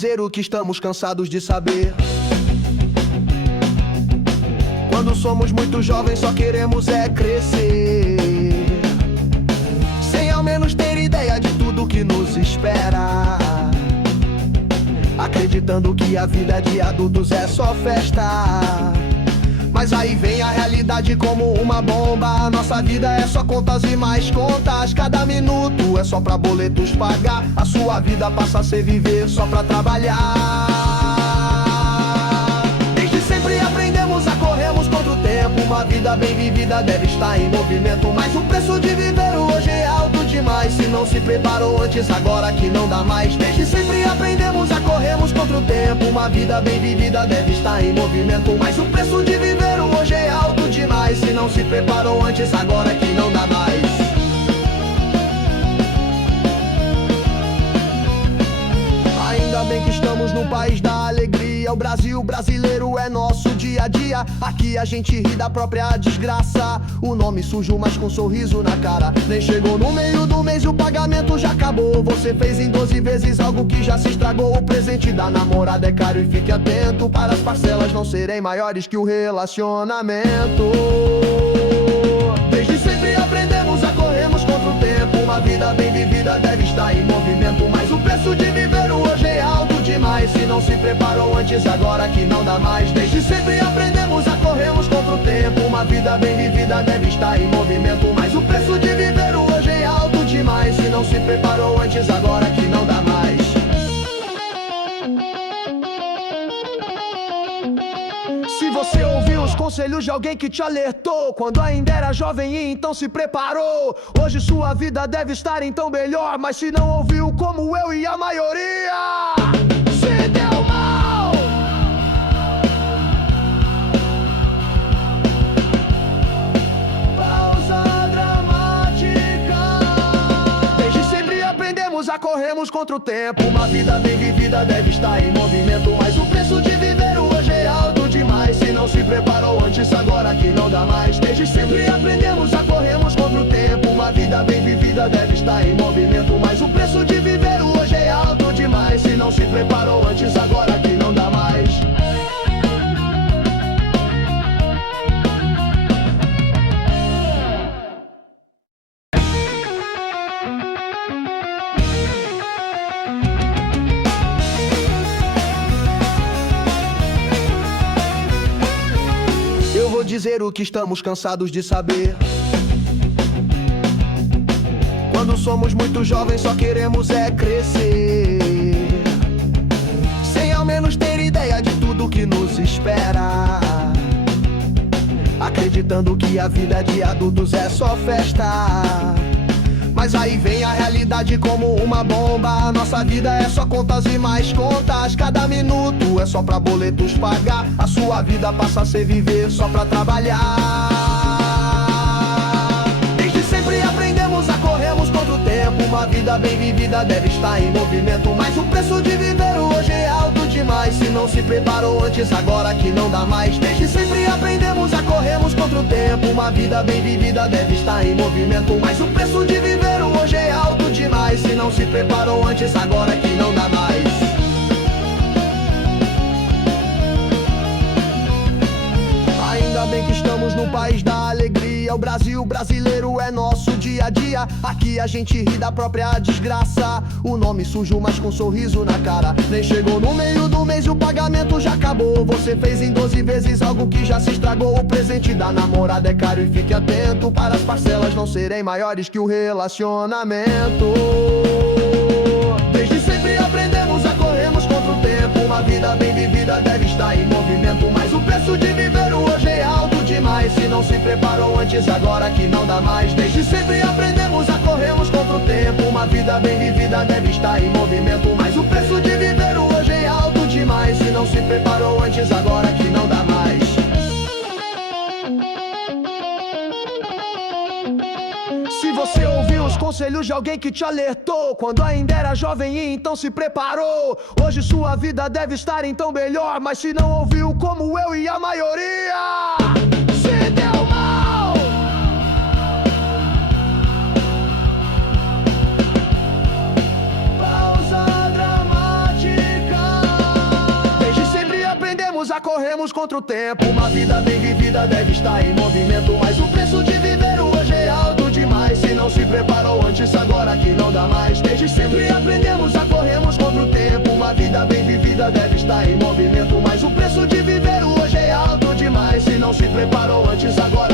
dizer o que estamos cansados de saber. Quando somos muito jovens só queremos é crescer, sem ao menos ter ideia de tudo que nos espera, acreditando que a vida de adultos é só festa. Mas aí vem a realidade como uma bomba. Nossa vida é só contas e mais contas. Cada minuto é só pra boletos pagar. A sua vida passa a ser viver só pra trabalhar. Desde sempre aprendemos a corrermos contra o tempo. Uma vida bem vivida deve estar em movimento, mas o preço de viver hoje é alto demais. Se não se preparou antes, agora que não dá mais. Desde sempre aprendemos a corrermos contra o tempo. Uma vida bem vivida deve estar em movimento, mas o preço de viver hoje é alto demais. Se não se preparou antes, agora que não dá mais. Ainda bem que estamos no país da alegria. O Brasil brasileiro é nosso dia a dia. Aqui a gente ri da própria desgraça. O nome sujo, mas com sorriso na cara. Nem chegou no meio do mês e o pagamento já acabou. Você fez em 12 vezes algo que já se estragou. O presente da namorada é caro e fique atento para as parcelas não serem maiores que o relacionamento. Desde sempre aprendemos a corrermos contra o tempo. Uma vida bem vivida deve estar em movimento, mas o preço de viver hoje é alto demais. Se não se preparou antes, agora que não dá mais. Desde sempre aprendemos a corrermos contra o tempo. Uma vida bem vivida deve estar em movimento, mas o preço de viver hoje é alto demais. Se não se preparou antes, agora que não dá mais. Se você ouviu os conselhos de alguém que te alertou quando ainda era jovem e então se preparou, hoje sua vida deve estar então melhor. Mas se não ouviu como eu e a maioria, se deu mal. Pausa dramática. Desde sempre aprendemos a corrermos contra o tempo. Uma vida bem vivida deve estar em movimento, mas o preço de viver hoje é alto demais. Se não se preparou antes, agora que não dá mais. Desde sempre aprendemos a corrermos contra o tempo. Uma vida bem vivida deve estar em movimento, mas o preço de viver hoje é alto demais. Se não se preparou antes, agora que não dá mais. Vou dizer o que estamos cansados de saber. Quando somos muito jovens só queremos é crescer, sem ao menos ter ideia de tudo que nos espera, acreditando que a vida de adultos é só festa. Mas aí vem a realidade como uma bomba. Nossa vida é só contas e mais contas. Cada minuto é só pra boletos pagar. A sua vida passa a ser viver só pra trabalhar. Desde sempre aprendemos a corrermos contra o tempo. Uma vida bem vivida deve estar em movimento, mas o preço de viver hoje é alto demais. Se não se preparou antes, agora que não dá mais. Desde sempre aprendemos a corrermos contra o tempo. Uma vida bem vivida deve estar em movimento, mas o preço de viver hoje é alto demais. Se não se preparou antes, agora que não dá mais. Ainda bem que estamos no país da alegria. O Brasil brasileiro é nosso dia a dia. Aqui a gente ri da própria desgraça. O nome sujo, mas com sorriso na cara. Nem chegou no meio do mês e o pagamento já acabou. Você fez em 12 vezes algo que já se estragou. O presente da namorada é caro e fique atento para as parcelas não serem maiores que o relacionamento. Desde sempre aprendemos a corrermos contra o tempo. Uma vida bem vivida deve estar em movimento, mas o preço de viver hoje é alto demais. Se não se preparou antes, agora que não dá mais. Desde sempre aprendemos a corrermos contra o tempo. Uma vida bem vivida deve estar em movimento, mas o preço de viver hoje é alto demais. Se não se preparou antes, agora que não dá mais. Se você ouviu os conselhos de alguém que te alertou quando ainda era jovem e então se preparou, hoje sua vida deve estar então melhor. Mas se não ouviu como eu e a maioria, se deu mal. Pausa dramática. corremos contra o tempo. Uma vida bem vivida deve estar em movimento, mas o preço de viver hoje é alto demais. Se não se preparou antes, agora que não dá mais. Desde sempre aprendemos a corrermos contra o tempo. Uma vida bem vivida deve estar em movimento, mas o preço de viver hoje é alto demais. Se não se preparou antes, agora